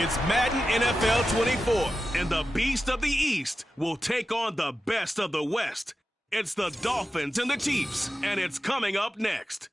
It's Madden NFL 24, and the Beast of the East will take on the best of the West. It's the Dolphins and the Chiefs, and it's coming up next.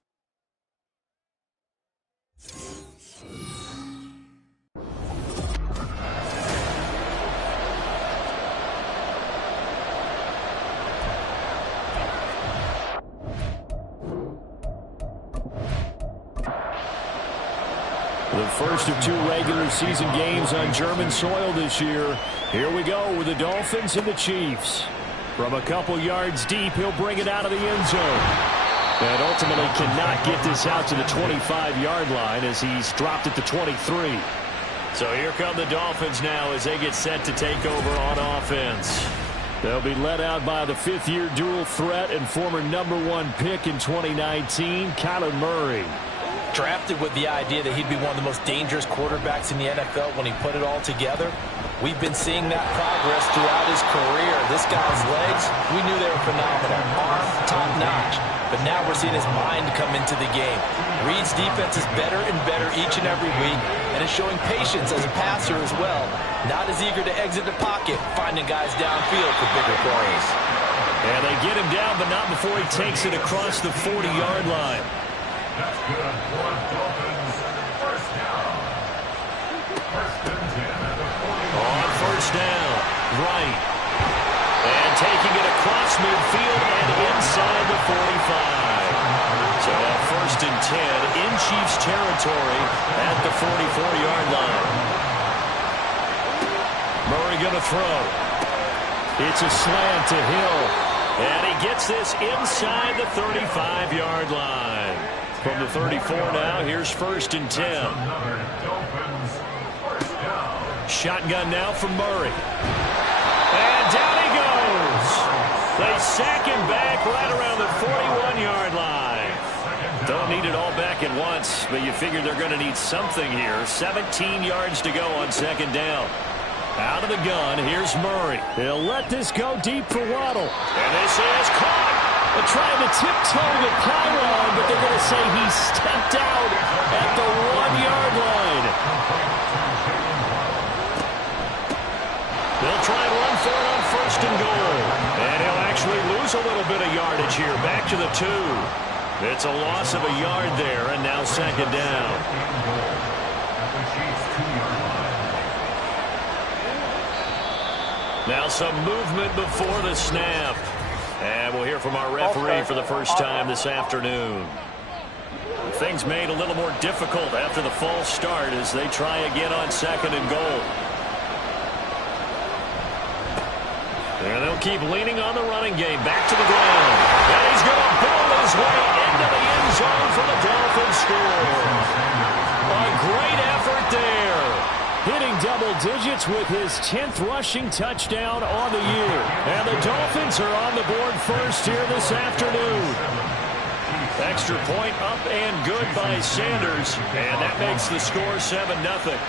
The first of 2 regular season games on German soil this year. Here we go with the Dolphins and the Chiefs. From a couple yards deep, he'll bring it out of the end zone. And ultimately cannot get this out to the 25-yard line as he's dropped at the 23. So here come the Dolphins now as they get set to take over on offense. They'll be led out by the 5th-year dual threat and former #1 pick in 2019, Kyler Murray. Drafted with the idea that he'd be one of the most dangerous quarterbacks in the NFL when he put it all together. We've been seeing that progress throughout his career. This guy's legs, we knew they were phenomenal. Arm, top-notch. But now we're seeing his mind come into the game. Reed's defense is better and better each and every week, and is showing patience as a passer as well. Not as eager to exit the pocket, finding guys downfield for bigger plays. And they get him down, but not before he takes it across the 40-yard line. That's good. Dolphins, first down. First and 10 at the 40. On first down, right. And taking it across midfield and inside the 45. So a first and 10 in Chiefs territory at the 44-yard line. Murray going to throw. It's a slant to Hill. And he gets this inside the 35-yard line. From the 34 now, here's first and 10. Shotgun now from Murray. And down he goes. They sack him back right around the 41-yard line. Don't need it all back at once, but you figure they're going to need something here. 17 yards to go on second down. Out of the gun, here's Murray. He'll let this go deep for Waddle. And this is caught. They're trying to tiptoe the pylon, but they're going to say he stepped out at the 1-yard line. They'll try and run for it on first and goal. And he'll actually lose a little bit of yardage here. Back to the 2. It's a loss of a yard there, and now second down. Now some movement before the snap. And we'll hear from our referee for the first time this afternoon. Things made a little more difficult after the false start as they try again on second and goal. And they'll keep leaning on the running game. Back to the ground. And he's going to build his way into the end zone for the Dolphins score. A great effort there. Hitting double digits with his 10th rushing touchdown on the year. And the Dolphins are on the board first here this afternoon. Extra point up and good by Sanders. And that makes the score 7-0.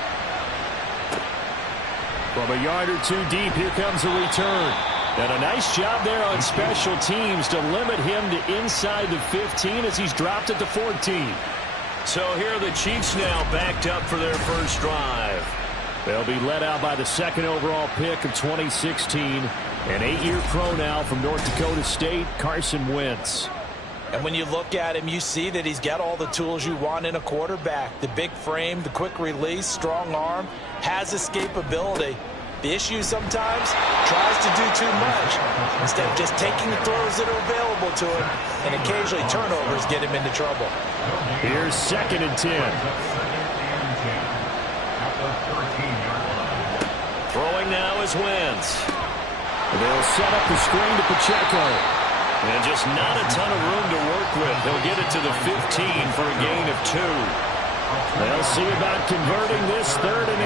From a yard or 2 deep, here comes a return. And a nice job there on special teams to limit him to inside the 15 as he's dropped at the 14. So here are the Chiefs now backed up for their first drive. They'll be led out by the 2nd overall pick of 2016. An 8-year pro now from North Dakota State, Carson Wentz. And when you look at him, you see that he's got all the tools you want in a quarterback. The big frame, the quick release, strong arm, has escapability. The issue sometimes tries to do too much instead of just taking the throws that are available to him, and occasionally turnovers get him into trouble. Here's 2nd and 10. Throwing now is Wentz. They'll set up the screen to Pacheco. And just not a ton of room to work with. They'll get it to the 15 for a gain of 2. They'll see about converting this 3rd and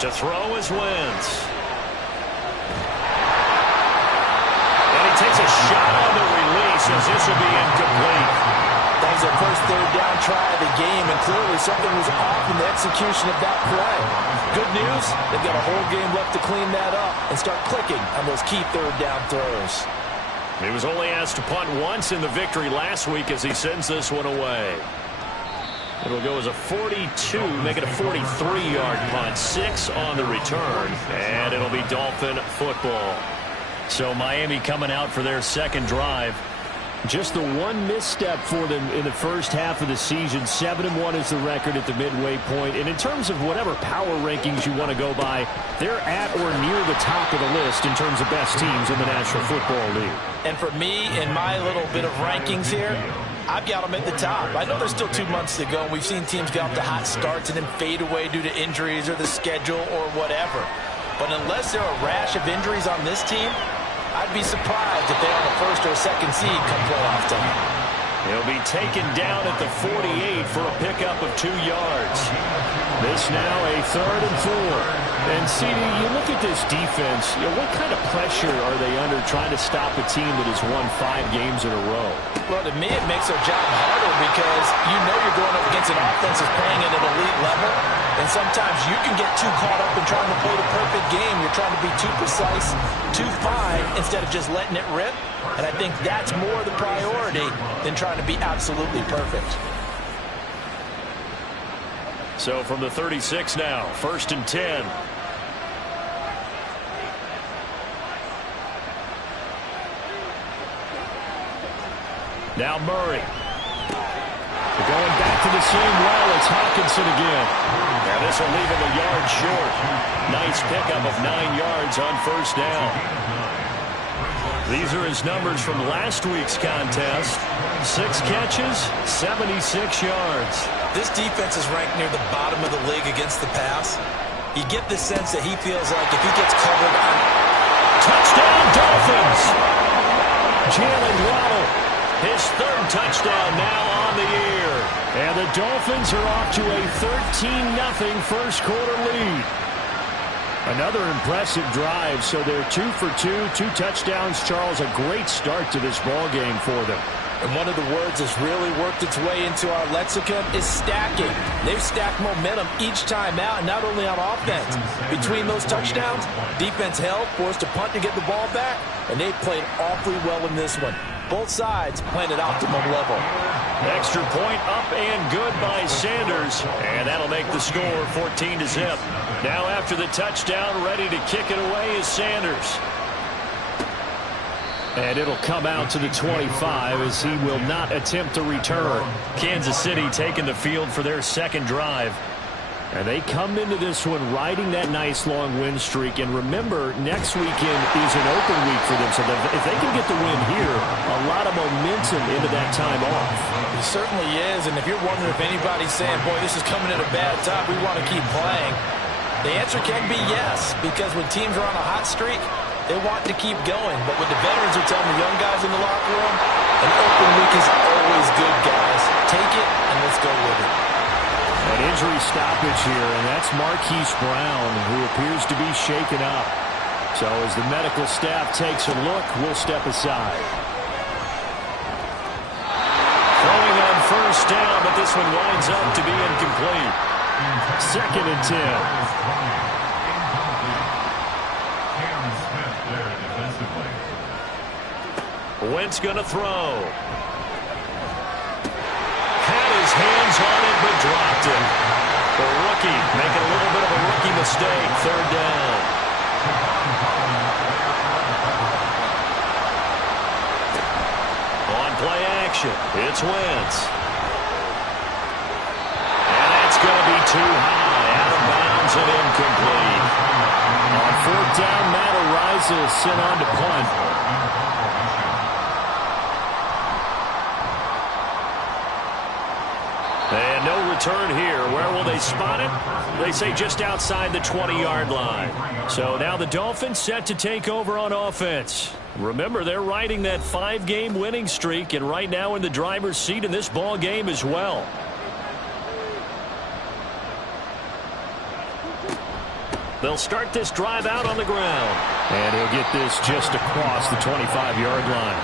8. To throw is Wentz. And he takes a shot on the release as this will be incomplete. That was their first 3rd down try of the game, and clearly something was off in the execution of that play. Good news, they've got a whole game left to clean that up and start clicking on those key 3rd down throws. He was only asked to punt once in the victory last week as he sends this one away. It'll go as a 42, make it a 43-yard punt. 6 on the return, and it'll be Dolphin football. So Miami coming out for their second drive. Just the one misstep for them in the first half of the season. 7-1 is the record at the midway point. And in terms of whatever power rankings you want to go by, they're at or near the top of the list in terms of best teams in the National Football League. And for me, in my little bit of rankings here, I've got them at the top. I know there's still 2 months to go, and we've seen teams get off to hot starts and then fade away due to injuries or the schedule or whatever. But unless there are a rash of injuries on this team, I'd be surprised if they're on a first or a second seed come playoff time. He'll be taken down at the 48 for a pickup of 2 yards. This now a 3rd and 4. And, CD, you look at this defense, what kind of pressure are they under trying to stop a team that has won 5 games in a row? Well, to me, it makes their job harder because you know you're going up against an offense that's playing at an elite level. And sometimes you can get too caught up in trying to play the perfect game. You're trying to be too precise, too fine, instead of just letting it rip. And I think that's more the priority than trying to be absolutely perfect. So from the 36 now, 1st and 10. Now Murray. Going back to the same well, it's Hawkinson again. Now this will leave him a yard short. Nice pickup of 9 yards on 1st down. These are his numbers from last week's contest. 6 catches, 76 yards. This defense is ranked near the bottom of the league against the pass. You get the sense that he feels like if he gets covered on... Touchdown, Dolphins! Jalen Waddle, his 3rd touchdown now on the year. And the Dolphins are off to a 13-0 first quarter lead. Another impressive drive, so they're 2 for 2, 2 touchdowns. Charles, a great start to this ball game for them. And one of the words that's really worked its way into our lexicon is stacking. They've stacked momentum each time out, and not only on offense. Between those touchdowns, defense held, forced a punt to get the ball back, and they've played awfully well in this one. Both sides playing at optimum level. Extra point up and good by Sanders, and that'll make the score 14-0. Now after the touchdown, ready to kick it away is Sanders. And it'll come out to the 25 as he will not attempt to return. Kansas City taking the field for their second drive. And they come into this one riding that nice long win streak. And remember, next weekend is an open week for them. So if they can get the win here, a lot of momentum into that time off. It certainly is. And if you're wondering if anybody's saying, boy, this is coming at a bad time, we want to keep playing, the answer can be yes. Because when teams are on a hot streak, they want to keep going. But what the veterans are telling the young guys in the locker room, an open week is always good, guys. Take it and let's go with it. An injury stoppage here, and that's Marquise Brown, who appears to be shaken up. So as the medical staff takes a look, we'll step aside. Throwing on 1st down, but this one winds up to be incomplete. 2nd and 10. Wentz going to throw. Had his hands on it, but dropped it. The rookie making a little bit of a rookie mistake. 3rd down. On play action, it's Wentz. And that's going to be too high. Out of bounds and incomplete. On 4th down, Matt Araiza is sent on to punt. And no return here. Where will they spot it? They say just outside the 20-yard line. So now the Dolphins set to take over on offense. Remember, they're riding that 5-game winning streak, and right now in the driver's seat in this ball game as well. They'll start this drive out on the ground. And he'll get this just across the 25-yard line.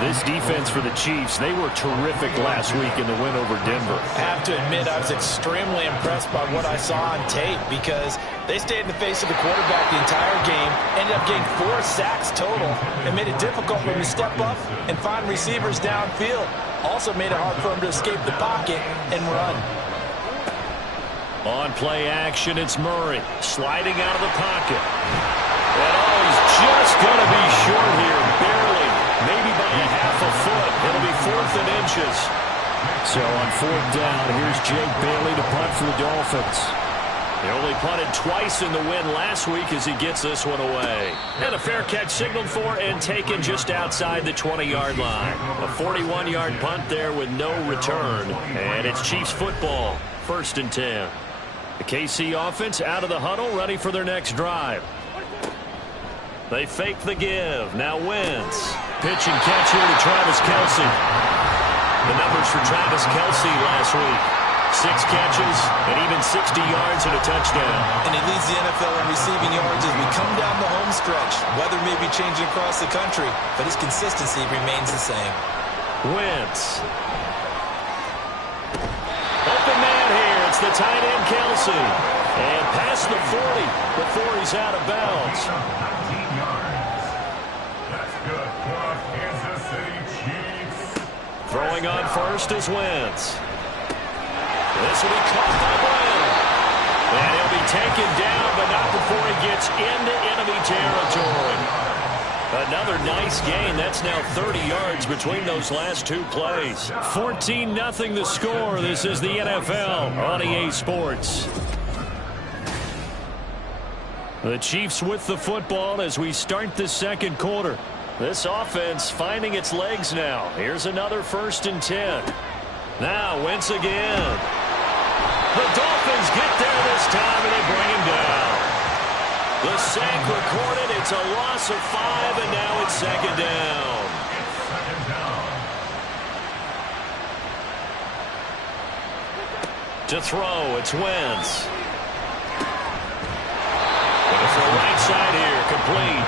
This defense for the Chiefs, they were terrific last week in the win over Denver. I have to admit, I was extremely impressed by what I saw on tape because they stayed in the face of the quarterback the entire game, ended up getting 4 sacks total, and made it difficult for him to step up and find receivers downfield. Also made it hard for him to escape the pocket and run. On play action, it's Murray sliding out of the pocket. And he's just going to be short here, barely. Maybe by a half a foot. It'll be 4th and inches. So on 4th down, here's Jake Bailey to punt for the Dolphins. He only punted twice in the win last week as he gets this one away. And a fair catch signaled for and taken just outside the 20-yard line. A 41-yard punt there with no return. And it's Chiefs football, 1st and 10. The KC offense out of the huddle, ready for their next drive. They fake the give. Now Wentz. Pitch and catch here to Travis Kelce. The numbers for Travis Kelce last week. 6 catches and even 60 yards and a touchdown. And he leads the NFL in receiving yards as we come down the home stretch. Weather may be changing across the country, but his consistency remains the same. Wentz. Open man here. It's the tight end Kelce. And past the 40 before he's out of bounds. Throwing on first is Wentz. This will be caught by Brown. And he'll be taken down, but not before he gets into enemy territory. Another nice gain. That's now 30 yards between those last 2 plays. 14-0 the score. This is the NFL on EA Sports. The Chiefs with the football as we start the 2nd quarter. This offense finding its legs now. Here's another 1st and 10. Now Wentz again. The Dolphins get there this time and they bring him down. The sack recorded. It's a loss of 5 and now it's 2nd down. To throw, it's Wentz. Going to throw right side here, complete.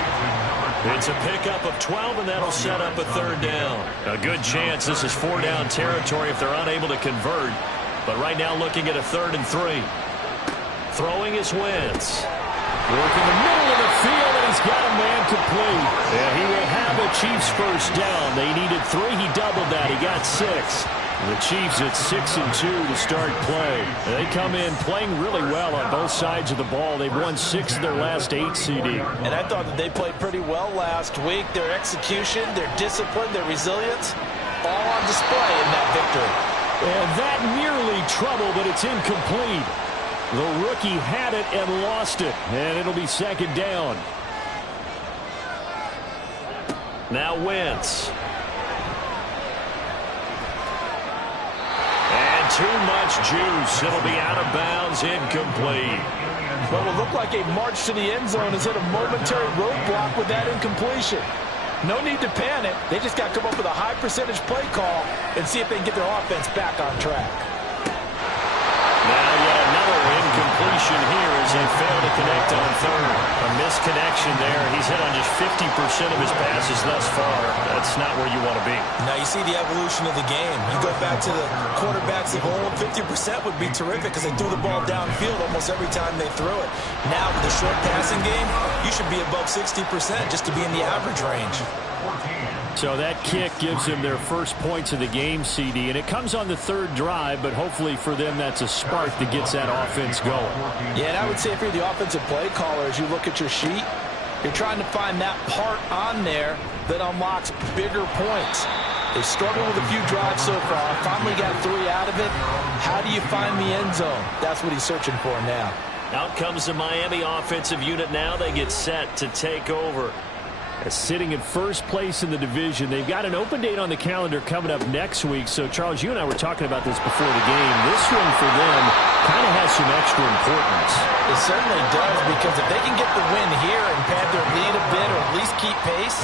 It's a pickup of 12, and that'll set up a 3rd down. A good chance this is 4-down territory if they're unable to convert. But right now looking at a 3rd and 3. Throwing is Wentz. Working the middle of the field, and he's got a man complete. And he will have a Chiefs 1st down. They needed 3. He doubled that. He got 6. The Chiefs at 6 and 2 to start play. They come in playing really well on both sides of the ball. They've won 6 of their last 8, CD. And I thought that they played pretty well last week. Their execution, their discipline, their resilience, all on display in that victory. And that nearly trouble, but it's incomplete. The rookie had it and lost it. And it'll be 2nd down. Now Wentz. Too much juice. It'll be out of bounds, incomplete. What will look like a march to the end zone is hit a momentary roadblock with that incompletion. No need to panic. They just got to come up with a high percentage play call and see if they can get their offense back on track. Now yet another incompletion here as they fail to connect on 3rd. A misconnection there. He's hit on just 50% of his passes thus far. That's not where you want to be. Now you see the evolution of the game. You go back to the quarterbacks of old, 50% would be terrific because they threw the ball downfield almost every time they threw it. Now with the short passing game, you should be above 60% just to be in the average range. So that kick gives them their first points of the game, CD, and it comes on the 3rd drive, but hopefully for them that's a spark that gets that offense going. Yeah, and I would say if you're the offensive play caller, as you look at your sheet, you're trying to find that part on there that unlocks bigger points. They struggled with a few drives so far, finally got 3 out of it. How do you find the end zone? That's what he's searching for now. Out comes the Miami offensive unit now. They get set to take over. Sitting in 1st place in the division. They've got an open date on the calendar coming up next week. So, Charles, you and I were talking about this before the game. This one for them kind of has some extra importance. It certainly does, because if they can get the win here and pad their lead a bit or at least keep pace,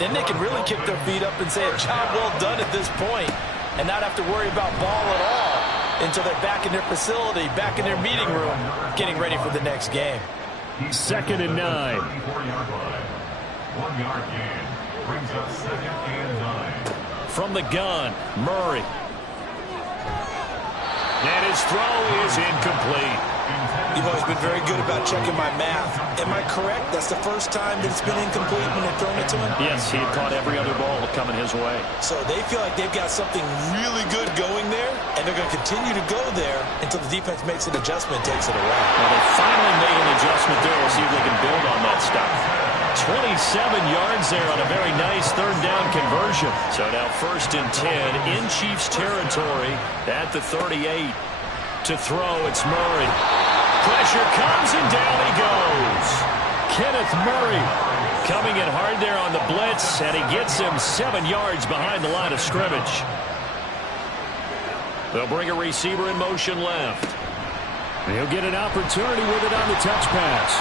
then they can really kick their feet up and say a job well done at this point and not have to worry about ball at all until they're back in their facility, back in their meeting room, getting ready for the next game. 2nd and 9. 1 yard gain. brings up 2nd and 9. From the gun, Murray. And his throw is incomplete. You've always been very good about checking my math. Am I correct? That's the first time that it's been incomplete when they've thrown it to him? Yes, he had caught every other ball coming his way. So they feel like they've got something really good going there, and they're going to continue to go there until the defense makes an adjustment and takes it away. Well, they finally made an adjustment there. We'll see if they can build on that stuff. 27 yards there on a very nice third down conversion. So now 1st and 10 in Chiefs territory at the 38. To throw, it's Murray. Pressure comes and down he goes. Kenneth Murray coming in hard there on the blitz, and he gets him 7 yards behind the line of scrimmage. They'll bring a receiver in motion left. And he'll get an opportunity with it on the touch pass.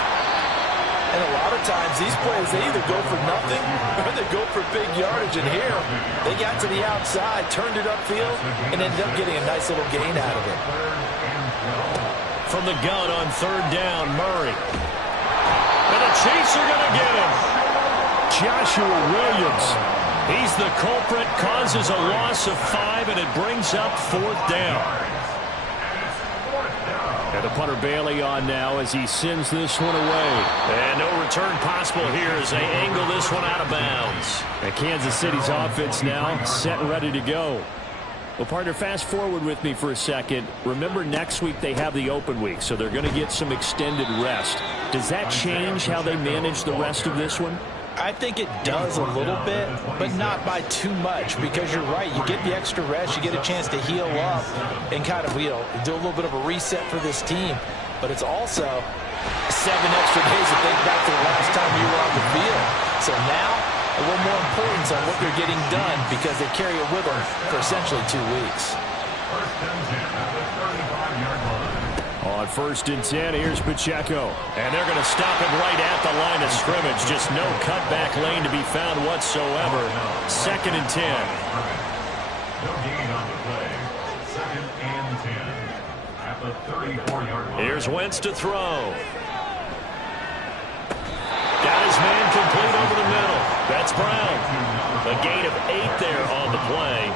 And a lot of times these plays, they either go for nothing or they go for big yardage. And here, they got to the outside, turned it upfield, and ended up getting a nice little gain out of it. From the gun on 3rd down, Murray. And the Chiefs are going to get him. Joshua Williams. He's the culprit, causes a loss of 5, and it brings up 4th down. And the punter Bailey on now as he sends this one away. And no return possible here as they angle this one out of bounds. And Kansas City's offense now set and ready to go. Well, partner, fast forward with me for a second. Remember, next week they have the open week, so they're going to get some extended rest. Does that change how they manage the rest of this one? I think it does a little bit, but not by too much, because you're right. You get the extra rest, you get a chance to heal up and kind of, do a little bit of a reset for this team. But it's also 7 extra days to think back to the last time you were on the field. So now, a little more importance on what they're getting done because they carry it with them for essentially 2 weeks. 1st and 10 at the 35-yard line. On 1st and 10, here's Pacheco. And they're going to stop him right at the line of scrimmage. Just no cutback lane to be found whatsoever. 2nd and 10. No gain on the play. 2nd and 10 at the 34-yard line. Here's Wentz to throw. Got his man complete over the middle. That's Brown. A gain of 8 there on the play.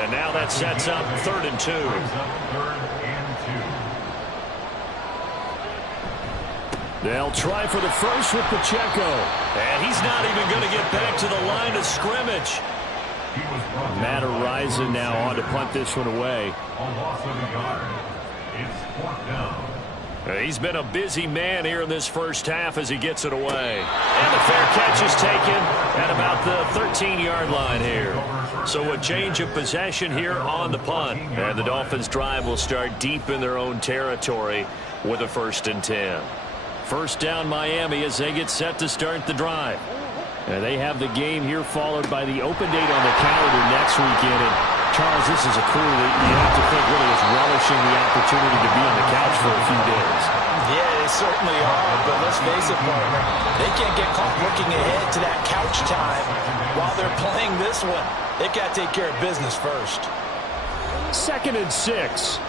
And now that sets up 3rd and 2. 3rd and 2. They'll try for the first with Pacheco. And he's not even going to get back to the line of scrimmage. Matt Araiza now on to punt this one away. A loss of a yard. It's 4th down. He's been a busy man here in this first half as he gets it away. And the fair catch is taken at about the 13-yard line here. So a change of possession here on the punt. And the Dolphins' drive will start deep in their own territory with a 1st and 10. First down Miami as they get set to start the drive. And they have the game here followed by the open date on the calendar next weekend. And Charles, this is a crew that you have to think really is relishing the opportunity to be on the couch for a few days. Yeah, they certainly are, but let's face it, partner, they can't get caught looking ahead to that couch time while they're playing this one. They've got to take care of business first. 2nd and 6.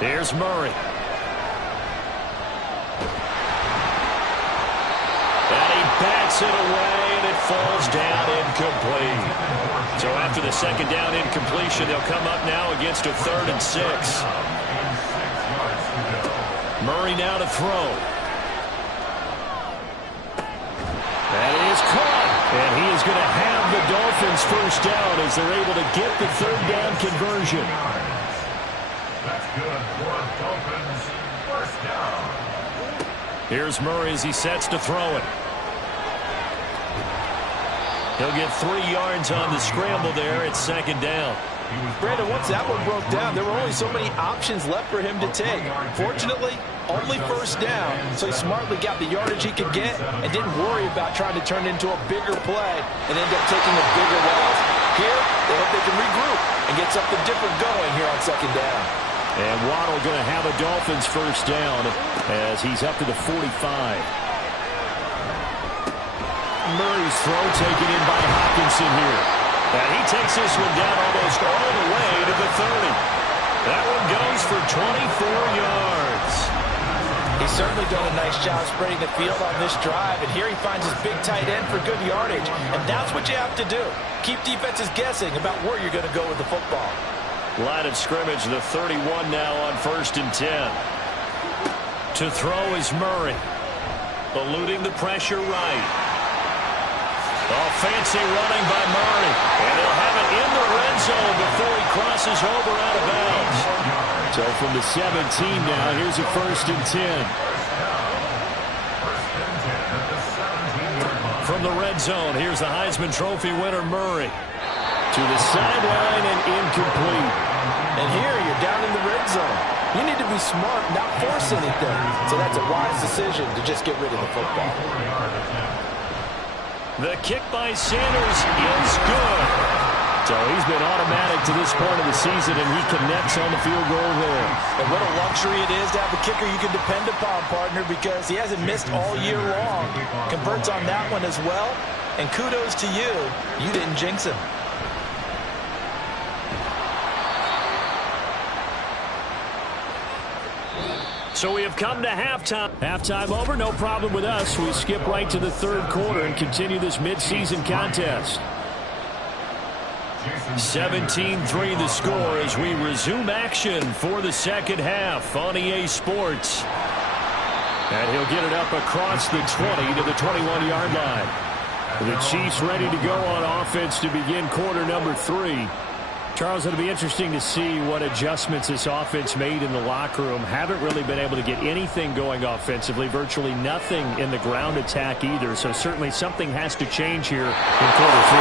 Here's Murray. And he backs it away, and it falls down incomplete. So after the 2nd down incompletion, they'll come up now against a 3rd and 6. Murray now to throw. That is caught. And he is going to have the Dolphins first down as they're able to get the 3rd down conversion. That's good for Dolphins. 1st down. Here's Murray as he sets to throw it. He'll get 3 yards on the scramble there. It's 2nd down. Brandon, once that one broke down, there were only so many options left for him to take. Fortunately, only 1st down, so he smartly got the yardage he could get and didn't worry about trying to turn it into a bigger play and end up taking a bigger loss. Here, they hope they can regroup and get something different going here on 2nd down. And Waddle going to have a Dolphins first down as he's up to the 45. Murray's throw taken in by Hockenson here. And he takes this one down almost all the way to the 30. That one goes for 24 yards. He's certainly done a nice job spreading the field on this drive, and here he finds his big tight end for good yardage, and that's what you have to do. Keep defenses guessing about where you're going to go with the football. Line of scrimmage, the 31 now on 1st and 10. To throw is Murray. Eluding the pressure right. Oh, fancy running by Murray. And he'll have it in the red zone before he crosses over out of bounds. So from the 17 now, here's a 1st and 10. From the red zone, here's the Heisman Trophy winner, Murray. To the sideline and incomplete. And here you're down in the red zone. You need to be smart, not force anything. So that's a wise decision to just get rid of the football. The kick by Sanders is good. So he's been automatic to this point of the season, and he connects on the field goal there. And what a luxury it is to have a kicker you can depend upon, partner, because he hasn't missed all year long. Converts on that one as well. And kudos to you. You didn't jinx him. So we have come to halftime. Halftime over, no problem with us. We skip right to the 3rd quarter and continue this midseason contest. 17-3 the score as we resume action for the 2nd half on EA Sports. And he'll get it up across the 20 to the 21-yard line. The Chiefs ready to go on offense to begin quarter number 3. Charles, it'll be interesting to see what adjustments this offense made in the locker room. Haven't really been able to get anything going offensively, virtually nothing in the ground attack either. So certainly something has to change here in quarter 3.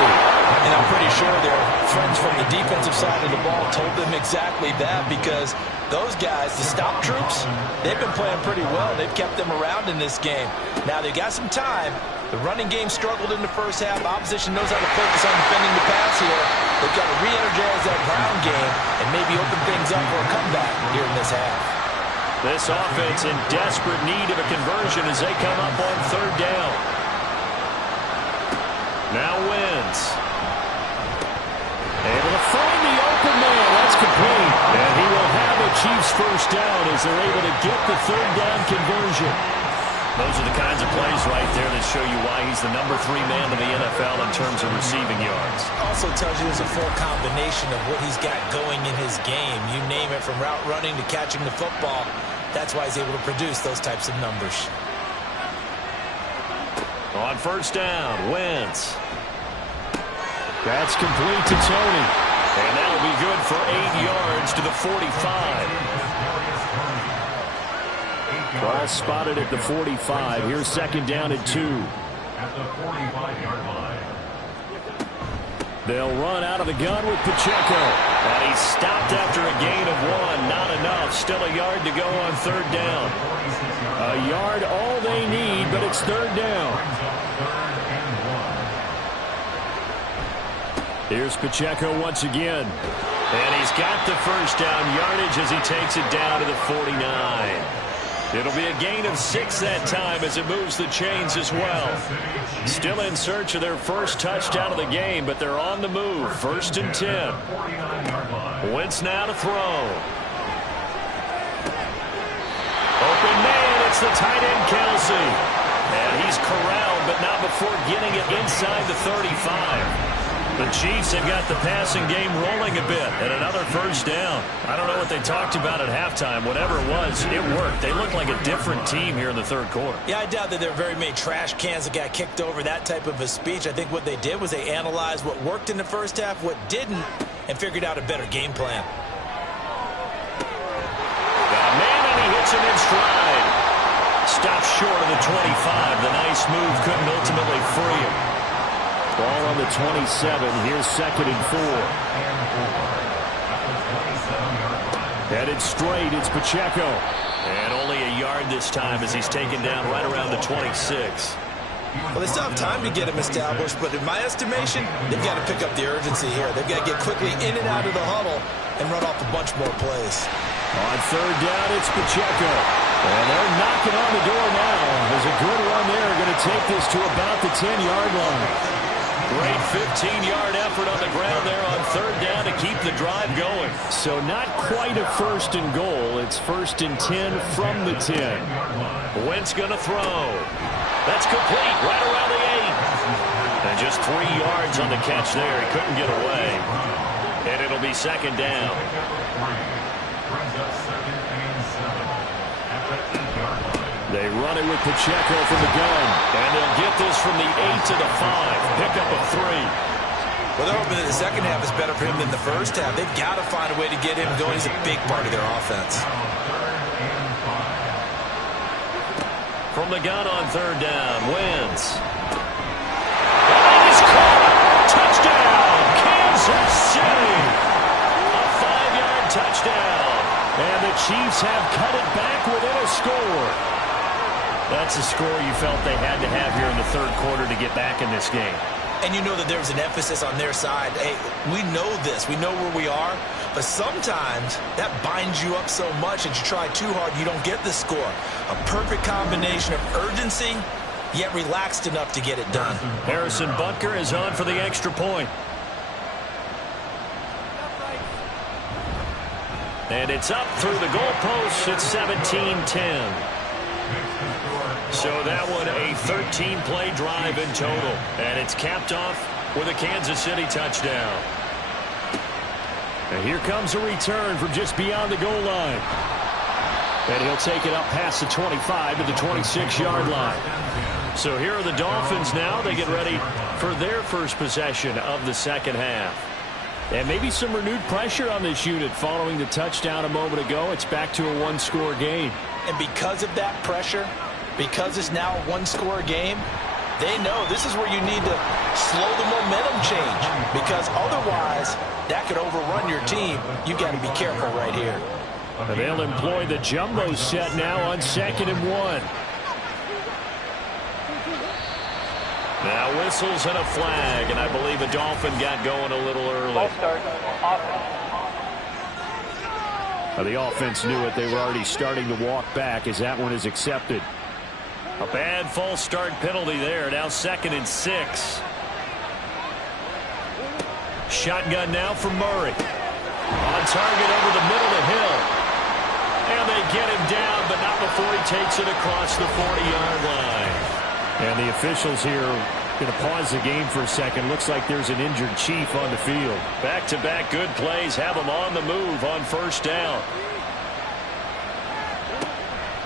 And I'm pretty sure their friends from the defensive side of the ball told them exactly that, because those guys, the stop troops, they've been playing pretty well. They've kept them around in this game. Now they got some time. The running game struggled in the first half. Opposition knows how to focus on defending the pass here. They've got to re-energize that ground game and maybe open things up for a comeback here in this half. This offense in desperate need of a conversion as they come up on 3rd down. Now Wentz. Able to find the open man. That's complete. And he will have a Chiefs 1st down as they're able to get the 3rd down conversion. Those are the kinds of plays right there that show you why he's the number 3 man in the NFL in terms of receiving yards. Also tells you there's a full combination of what he's got going in his game. You name it, from route running to catching the football. That's why he's able to produce those types of numbers. On 1st down, Wentz. That's complete to Tony. And that'll be good for 8 yards to the 45. Ball spotted at the 45. Here's 2nd down and 2. At the 45-yard line. They'll run out of the gun with Pacheco. And he's stopped after a gain of 1. Not enough. Still a yard to go on 3rd down. A yard all they need, but it's 3rd down. Here's Pacheco once again. And he's got the 1st down yardage as he takes it down to the 49. It'll be a gain of 6 that time as it moves the chains as well. Still in search of their 1st touchdown of the game, but they're on the move. 1st and 10. Wentz now to throw. Open man, it's the tight end Kelsey. And he's corralled, but not before getting it inside the 35. The Chiefs have got the passing game rolling a bit, and another 1st down. I don't know what they talked about at halftime. Whatever it was, it worked. They look like a different team here in the 3rd quarter. Yeah, I doubt that there are very many trash cans that got kicked over, that type of a speech. I think what they did was they analyzed what worked in the 1st half, what didn't, and figured out a better game plan. Got a man, and he hits him in stride. Stops short of the 25. The nice move couldn't ultimately free him. Ball on the 27. Here's 2nd and 4. Headed straight. It's Pacheco. And only a yard this time as he's taken down right around the 26. Well, they still have time to get him established, but in my estimation, they've got to pick up the urgency here. They've got to get quickly in and out of the huddle and run off a bunch more plays. On 3rd down, it's Pacheco. And they're knocking on the door now. There's a good run there. Going to take this to about the 10-yard line. Great 15-yard effort on the ground there on third down to keep the drive going. So not quite a first and goal. It's first and 10 from the 10. Wentz going to throw. That's complete right around the 8. And just 3 yards on the catch there. He couldn't get away. And it'll be second down. They run it with Pacheco from the gun. And they'll get this from the 8 to the 5. Pick up a 3. Well, they're hoping that the second half is better for him than the first half. They've got to find a way to get him going. He's a big part of their offense. From the gun on third down, Wentz. And he's caught. Touchdown, Kansas City. A 5-yard touchdown. And the Chiefs have cut it back within a score. That's a score you felt they had to have here in the third quarter to get back in this game. And you know that there's an emphasis on their side. Hey, we know this. We know where we are. But sometimes that binds you up so much that you try too hard, you don't get the score. A perfect combination of urgency, yet relaxed enough to get it done. Harrison Butker is on for the extra point. And it's up through the goalposts. It's 17-10. So that one a 13-play drive in total. And it's capped off with a Kansas City touchdown. And here comes a return from just beyond the goal line. And he'll take it up past the 25 to the 26-yard line. So here are the Dolphins now. They get ready for their first possession of the second half. And maybe some renewed pressure on this unit following the touchdown a moment ago. It's back to a one-score game. And because of that pressure, because it's now a one-score game, they know this is where you need to slow the momentum change, because otherwise that could overrun your team. You got to be careful right here. And they'll employ the jumbo set now on 2nd and 1. Now whistles and a flag, and I believe a Dolphin got going a little early. The offense knew it. They were already starting to walk back as that one is accepted. A bad false start penalty there. Now 2nd and 6. Shotgun now from Murray. On target over the middle of Hill. And they get him down, but not before he takes it across the 40-yard line. And the officials here going to pause the game for a second. Looks like there's an injured Chief on the field. Back-to-back good plays have him on the move on first down.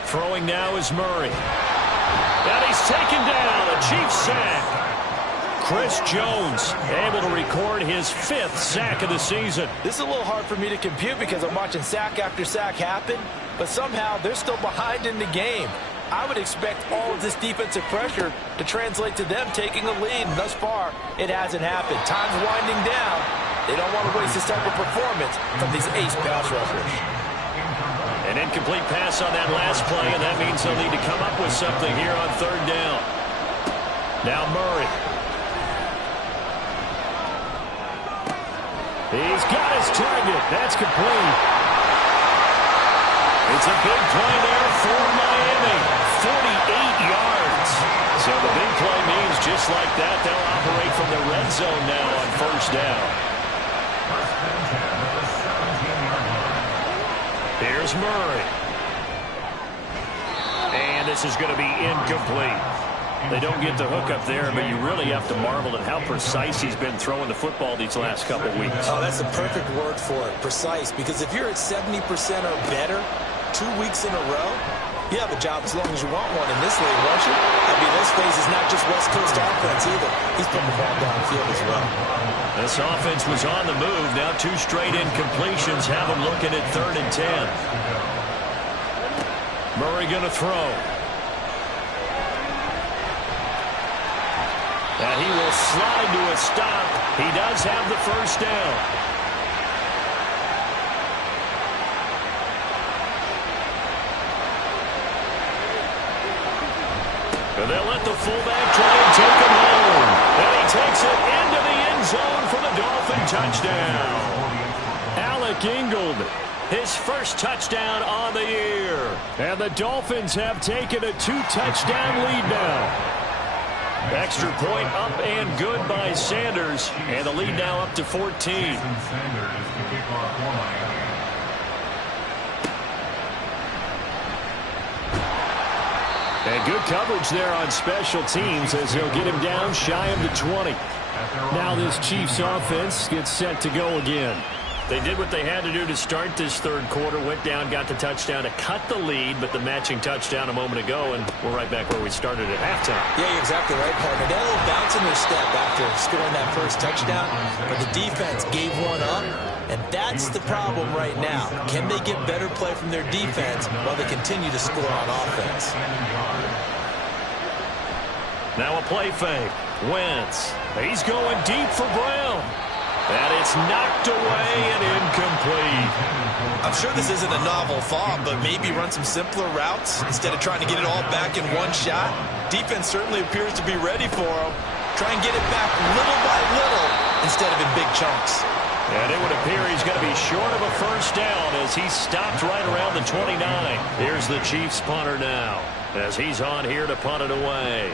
Throwing now is Murray. And he's taken down. A Chiefs sack. Chris Jones able to record his 5th sack of the season. This is a little hard for me to compute because I'm watching sack after sack happen, but somehow they're still behind in the game. I would expect all of this defensive pressure to translate to them taking a lead. And thus far, it hasn't happened. Time's winding down. They don't want to waste this type of performance from these ace pass rushers. An incomplete pass on that last play, and that means they'll need to come up with something here on third down. Now Murray. He's got his target. That's complete. It's a big play there for Miami. 48 yards. So the big play means just like that, they'll operate from the red zone now on first down. Here's Murray. And this is going to be incomplete. They don't get the hook up there, but you really have to marvel at how precise he's been throwing the football these last couple weeks. Oh, that's the perfect word for it, precise. Because if you're at 70% or better 2 weeks in a row, you have a job as long as you want one in this league, won't you? I mean, this phase is not just West Coast offense either. He's putting the ball downfield as well. This offense was on the move. Now 2 straight incompletions have him looking at 3rd and 10. Murray going to throw. And he will slide to a stop. He does have the first down. And they'll let the fullback try and take him home. And he takes it into the end zone for the Dolphin touchdown. Alec Ingold, his first touchdown on the year. And the Dolphins have taken a 2-touchdown lead now. Extra point up and good by Sanders. And the lead now up to 14. Sanders to kick off for Miami. And good coverage there on special teams as they'll get him down shy of the 20. Now this Chiefs offense gets set to go again. They did what they had to do to start this third quarter. Went down, got the touchdown to cut the lead, but the matching touchdown a moment ago, and we're right back where we started at halftime. Yeah, you're exactly right, partner. They had a little bounce in their step after scoring that first touchdown, but the defense gave one up, and that's the problem right now. Can they get better play from their defense while they continue to score on offense? Now a play fake. Wentz. He's going deep for Brown. And it's knocked away and incomplete. I'm sure this isn't a novel thought, but maybe run some simpler routes instead of trying to get it all back in one shot. Defense certainly appears to be ready for him. Try and get it back little by little instead of in big chunks. And it would appear he's going to be short of a first down as he stopped right around the 29. Here's the Chiefs punter now as he's on here to punt it away.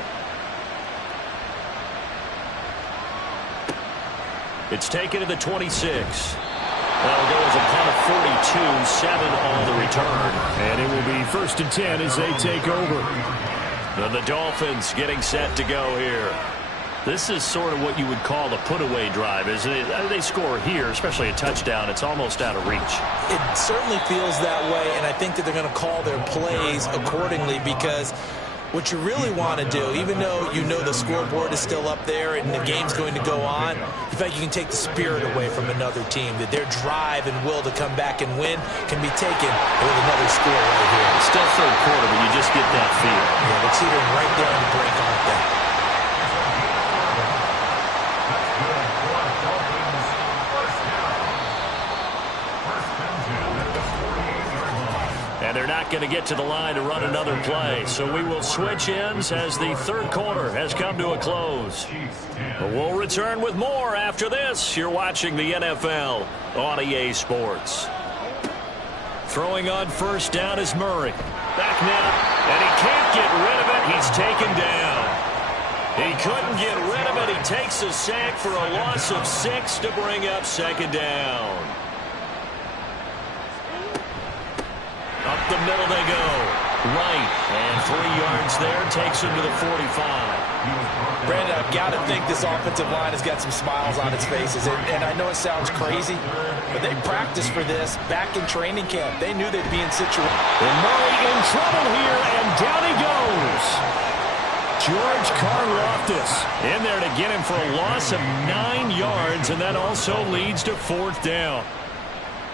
It's taken to the 26. That'll go as a punt of 42, 7 on the return. And it will be 1st and 10 as they take over. And the Dolphins getting set to go here. This is sort of what you would call the put-away drive, isn't it? They score here, especially a touchdown. It's almost out of reach. It certainly feels that way, and I think that they're going to call their plays accordingly because what you really want to do, even though you know the scoreboard is still up there and the game's going to go on, in fact, you can take the spirit away from another team, that their drive and will to come back and win can be taken with another score right here. It's still third quarter, but you just get that feel. Yeah, they're teetering right there on the break, aren't they? And they're not going to get to the line to run another play. So we will switch ends as the third quarter has come to a close. But we'll return with more after this. You're watching the NFL on EA Sports. Throwing on first down is Murray. Back now, and he can't get rid of it. He's taken down. He couldn't get rid of it. He takes a sack for a loss of 6 to bring up second down. Up the middle they go. Right. And 3 yards there. Takes him to the 45. Brandon, I've got to think this offensive line has got some smiles on its faces. And I know it sounds crazy, but they practiced for this back in training camp. They knew they'd be in situation. And Murray in trouble here, and down he goes. George Karlaftis in there to get him for a loss of 9 yards, and that also leads to 4th down.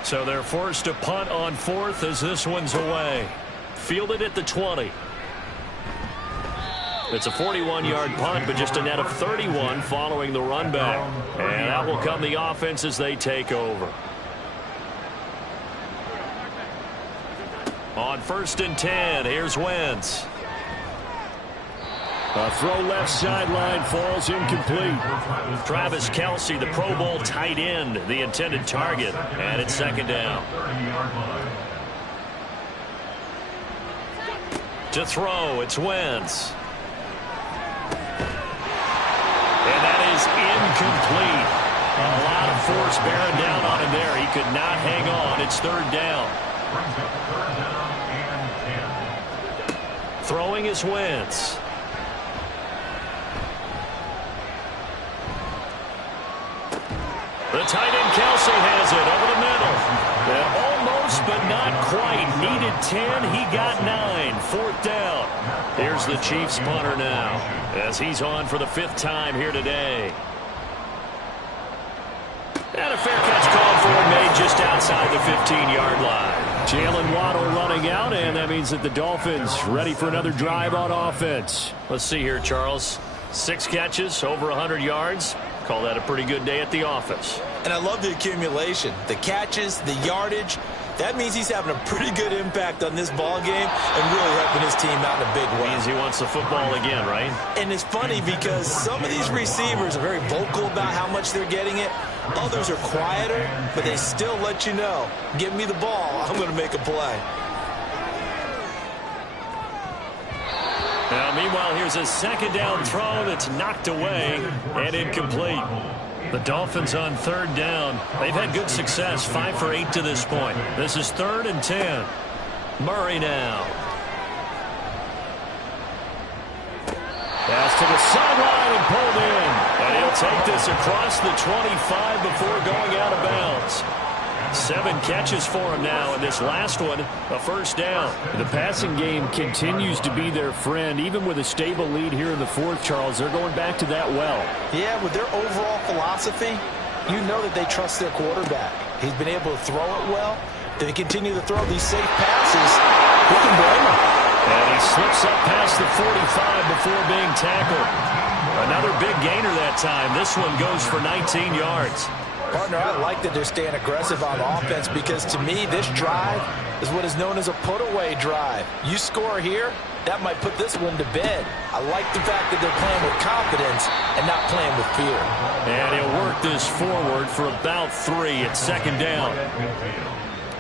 So they're forced to punt on 4th as this one's away. Fielded at the 20. It's a 41-yard punt, but just a net of 31 following the run back. And that will come the offense as they take over. On 1st and 10, here's Wentz. A throw left sideline falls incomplete. Travis Kelce, the Pro Bowl tight end, the intended target. And it's second down. To throw, it's Wentz. And that is incomplete. A lot of force bearing down on him there. He could not hang on. It's 3rd down. Throwing is Wentz. The tight end Kelce has it over the middle. And almost, but not quite. Needed 10. He got 9. 4th down. Here's the Chiefs punter now as he's on for the 5th time here today. And a fair catch called for, made just outside the 15-yard line. Jalen Waddle running out, and that means that the Dolphins ready for another drive on offense. Let's see here, Charles. 6 catches, over 100 yards. Call that a pretty good day at the office. And I love the accumulation, the catches, the yardage. That means he's having a pretty good impact on this ball game and really helping his team out in a big way. Means he wants the football again, right? And it's funny because some of these receivers are very vocal about how much they're getting it. Others are quieter, but they still let you know, give me the ball, I'm going to make a play. Now Meanwhile, here's a second down throw that's knocked away and incomplete. The Dolphins on third down. They've had good success, 5 for 8 to this point. This is 3rd and 10. Murray now. Pass to the sideline and pulled in. And he'll take this across the 25 before going out of bounds. 7 catches for him now, and this last one, a first down. The passing game continues to be their friend. Even with a stable lead here in the 4th, Charles, they're going back to that well. Yeah, with their overall philosophy, you know that they trust their quarterback. He's been able to throw it well. They continue to throw these safe passes. Who can blame him? And he slips up past the 45 before being tackled. Another big gainer that time. This one goes for 19 yards. Partner, I like that they're staying aggressive on offense because, to me, this drive is what is known as a put-away drive. You score here, that might put this one to bed. I like the fact that they're playing with confidence and not playing with fear. And he'll work this forward for about 3 at second down.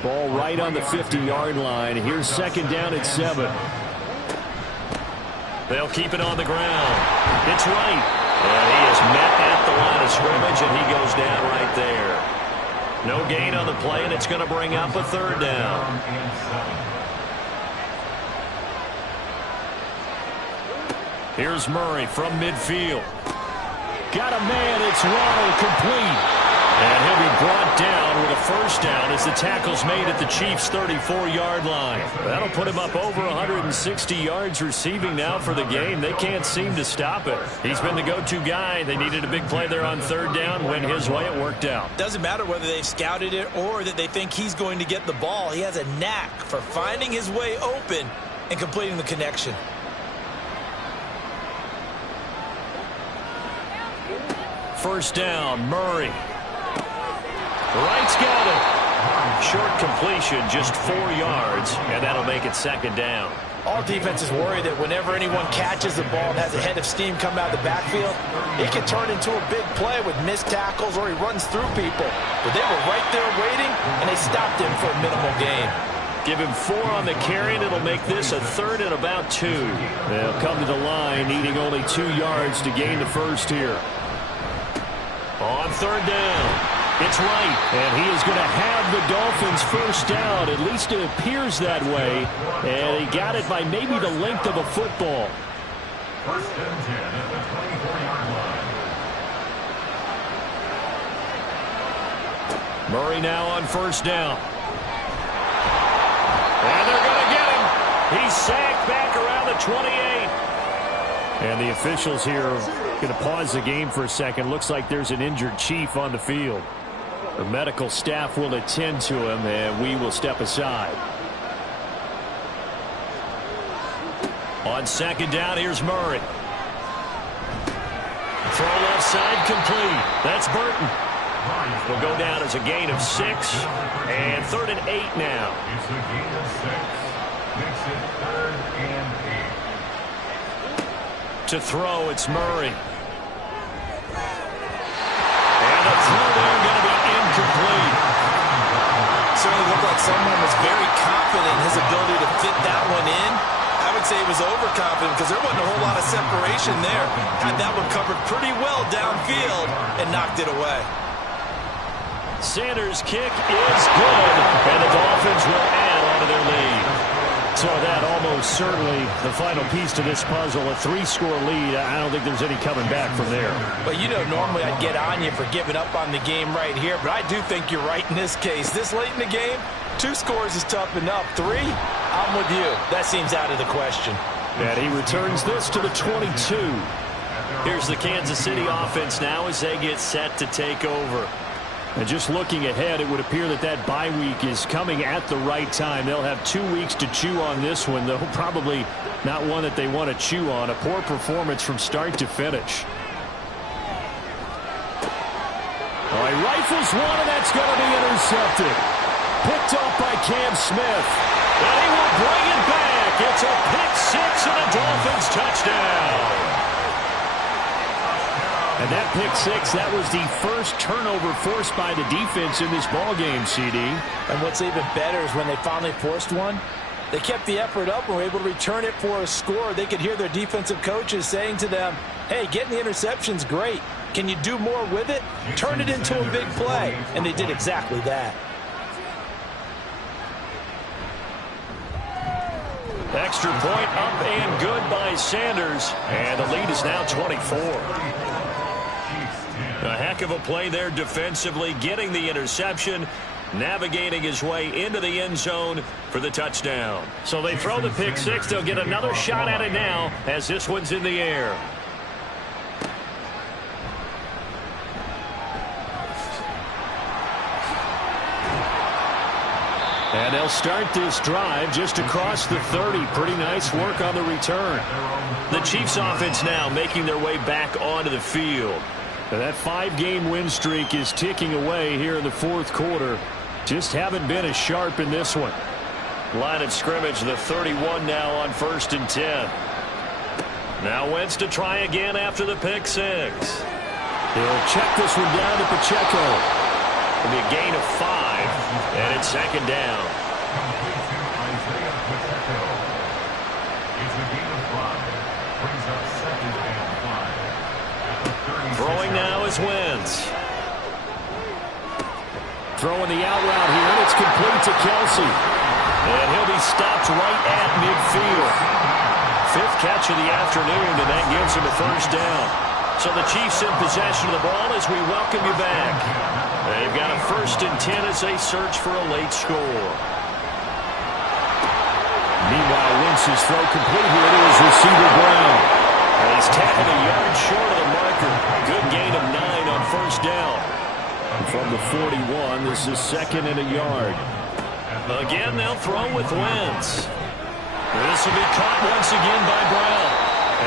Ball right on the 50-yard line. Here's second down at 7. They'll keep it on the ground. It's right. And he is met at the line of scrimmage, and he goes down right there. No gain on the play, and it's going to bring up a 3rd down. Here's Murray from midfield. Got a man. It's Ronald, complete. And he'll be brought down with a first down as the tackle's made at the Chiefs' 34-yard line. That'll put him up over 160 yards receiving now for the game. They can't seem to stop it. He's been the go-to guy. They needed a big play there on 3rd down. Went his way. It worked out. Doesn't matter whether they've scouted it or that they think he's going to get the ball. He has a knack for finding his way open and completing the connection. First down, Murray. Wright's got it. Short completion, just 4 yards, and that'll make it second down. All defenses worry that whenever anyone catches the ball and has a head of steam come out of the backfield, it can turn into a big play with missed tackles or he runs through people. But they were right there waiting, and they stopped him for a minimal gain. Give him 4 on the carry, and it'll make this a 3rd and about 2. They'll come to the line, needing only 2 yards to gain the first here. On 3rd down. It's right, and he is going to have the Dolphins first down. At least it appears that way, and he got it by maybe the length of a football. First and 10 at the 24-yard line. Murray now on first down. And they're going to get him. He's sacked back around the 28. And the officials here are going to pause the game for a second. Looks like there's an injured Chief on the field. The medical staff will attend to him, and we will step aside. On second down, here's Murray. Throw left side complete. That's Burton. Will go down as a gain of 6, and 3rd and 8 now. It's a gain of 6. Makes it 3rd and 8. To throw, it's Murray. And the throw there going to be incomplete. Certainly looked like someone was very confident in his ability to fit that one in. I would say he was overconfident because there wasn't a whole lot of separation there. Had that one covered pretty well downfield and knocked it away. Sanders' kick is good, and the Dolphins will add on to their lead. So that almost certainly the final piece to this puzzle, a 3-score lead. I don't think there's any coming back from there. But you know, normally I'd get on you for giving up on the game right here, but I do think you're right in this case. This late in the game, 2 scores is tough enough. 3, I'm with you. That seems out of the question. And he returns this to the 22. Here's the Kansas City offense now as they get set to take over. And just looking ahead, it would appear that that bye week is coming at the right time. They'll have 2 weeks to chew on this one, though probably not one that they want to chew on. A poor performance from start to finish. All right, rifles one, and that's going to be intercepted. Picked off by Cam Smith. And he will bring it back. It's a pick 6 and a Dolphins touchdown. And that pick 6, that was the first turnover forced by the defense in this ballgame, CD. And what's even better is when they finally forced one, They kept the effort up and were able to return it for a score. They could hear their defensive coaches saying to them, hey, getting the interception's great. Can you do more with it? Turn it into a big play. And they did exactly that. Extra point up and good by Sanders. And the lead is now 24. A heck of a play there defensively, getting the interception, navigating his way into the end zone for the touchdown. So they throw the pick six. They'll get another shot at it now as this one's in the air. And they'll start this drive just across the 30. Pretty nice work on the return. The Chiefs offense now making their way back onto the field. And that 5-game win streak is ticking away here in the fourth quarter. Just haven't been as sharp in this one. Line of scrimmage, the 31 now on 1st and 10. Now Wentz to try again after the pick six. He'll check this one down to Pacheco. It'll be a gain of 5, and it's second down. Throwing now is Wentz. Throwing the out route here, and it's complete to Kelsey. And he'll be stopped right at midfield. 5th catch of the afternoon, and that gives him a first down. So the Chiefs in possession of the ball as we welcome you back. They've got a 1st and 10 as they search for a late score. Meanwhile, Wentz's throw complete here to his receiver Brown. And he's tackled a yard short of the marker. Good gain of 9 on first down. And from the 41, this is 2nd and a yard. Again, they'll throw with Wentz. This will be caught once again by Brown.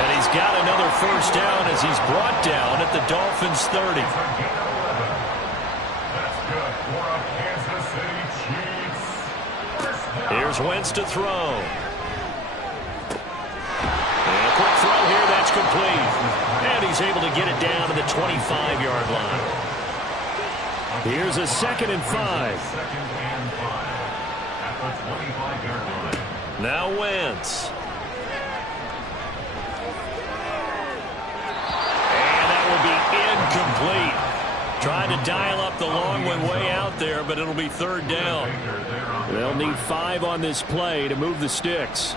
And he's got another first down as he's brought down at the Dolphins' 30. Here's Wentz to throw. And a quick throw here, that's complete. And he's able to get it down to the 25-yard line. Here's a 2nd and 5. Now Wentz. And that will be incomplete. Trying to dial up the long one way out there, but it'll be 3rd down. They'll need 5 on this play to move the sticks.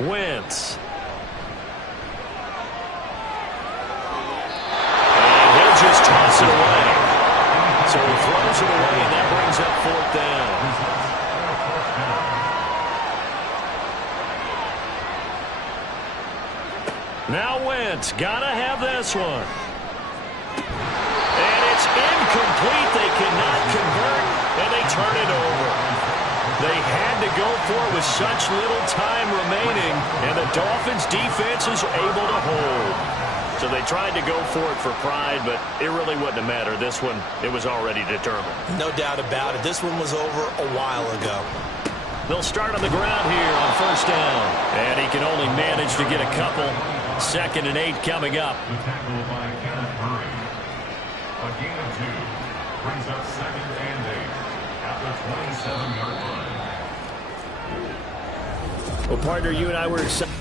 Wentz. And he'll just toss it away. So he throws it away, and that brings up 4th down. Now Wentz, gotta have this one. And it's incomplete. They cannot convert, and they turn it over. They had to go for it with such little time remaining, and the Dolphins' defense is able to hold. So they tried to go for it for pride, but it really wouldn't have mattered. This one, it was already determined. No doubt about it. This one was over a while ago. They'll start on the ground here on first down. And he can only manage to get a couple. 2nd and 8 coming up. The tackle by Kenneth Murray. A gain of 2 brings up 2nd and 8 at the 27-yard line. Well, partner, you and I were excited.